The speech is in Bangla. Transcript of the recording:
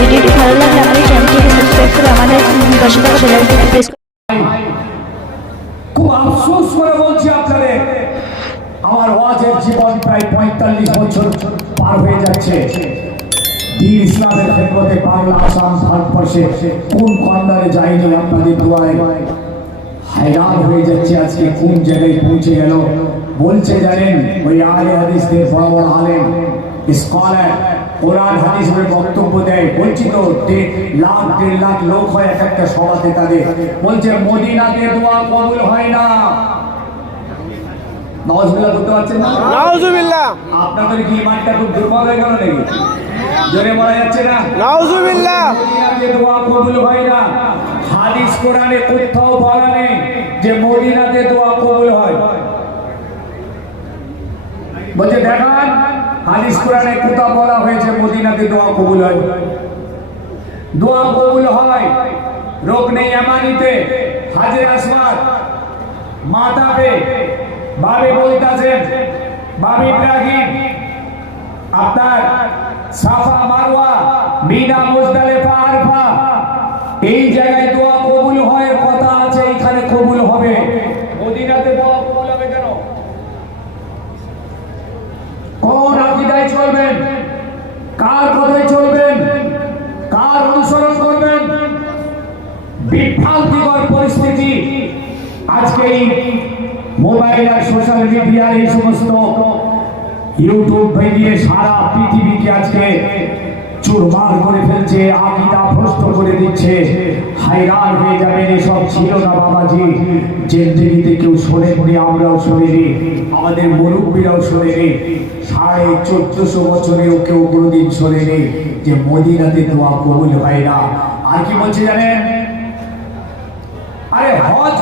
ভিডিওটি ভালো লাগলে আমাদের চ্যানেলটিকে সাবস্ক্রাইব করে আমাদের পাশে থাকা বেল প্রেস খুব আফসোস করে বলছি আপনাদের। আমার ওয়াজের জীবন প্রায় পঁয়তাল্লিশ বছর পার হয়ে যাচ্ছে। দিন ইসলামের ক্ষেত্রে বাংলা, আসাম, ভারতবর্ষে কোন কর্নারে যায়নি আপনাদের দোয়ায় হায়রান হয়ে যাচ্ছে আজকে, কোন জায়গায় পৌঁছে গেল? বলছে জানেন, ওই আলে হাদিসদের বড় বড় আলেম স্কলার কোরআন হাদিসের বক্তব্য দেয়। বলছি তো লাখ দেড় লাখ লোক হয় এক একটা সভাতে তাদের। বলছে মদিনাতে দোয়া কবুল হয় না। নজবিল্লা করতে পারছেন না? নাউজুবিল্লাহ আপনাদের কি ইমানটা খুব দুর্বল হয়ে গেল নাকি? জোরে বলা যাচ্ছে না? নাউজুবিল্লাহ মদিনাতে দোয়া কবুল হয় না। হাদিস কোরআনে কোথাও বলা নেই যে মদিনাতে দোয়া কবুল হয়। বলছে দেখান হাদিস কোরআনে কোথাও বলা হয়েছে মদিনাতে দোয়া কবুল হয়। দোয়া কবুল হয়। রোগ নেই এমানিতে হাজির আসমাত মাতাবে বাবে বলতাছেন, বাবে ইব্রাহিম, আপনার Safa Marwa, Mina Muzdalifah Arafa, এই জায়গায় দোয়া কবুল হয় কথা আছে এখানে কবুল হবে মদিনাতে দোয়া কবুল হবে কেন কোন আকিদায় চলবেন কার কথায় চলবেন কার অনুসরণ করবেন পরিস্থিতি। আজকে এই সোশ্যাল মিডিয়ার এই সমস্ত ইউটিউব বেরিয়ে সারা পৃথিবীকে আজকে চুরমার করে ফেলছে, আকিদা ভ্রষ্ট করে দিচ্ছে। হাইরান হয়ে যাবেন এসব ছিল না বাবাজি। জেন্দিগিতে কেউ শোনেননি, আমরাও শুনিনি, আমাদের মুরব্বীরাও শোনেনি। সাড়ে চোদ্দশো বছরেও কেউ কোনোদিন শোনেনি যে মদিনাতে দোয়া কবুল হয় না। আর কি বলছে জানেন? અરે હોત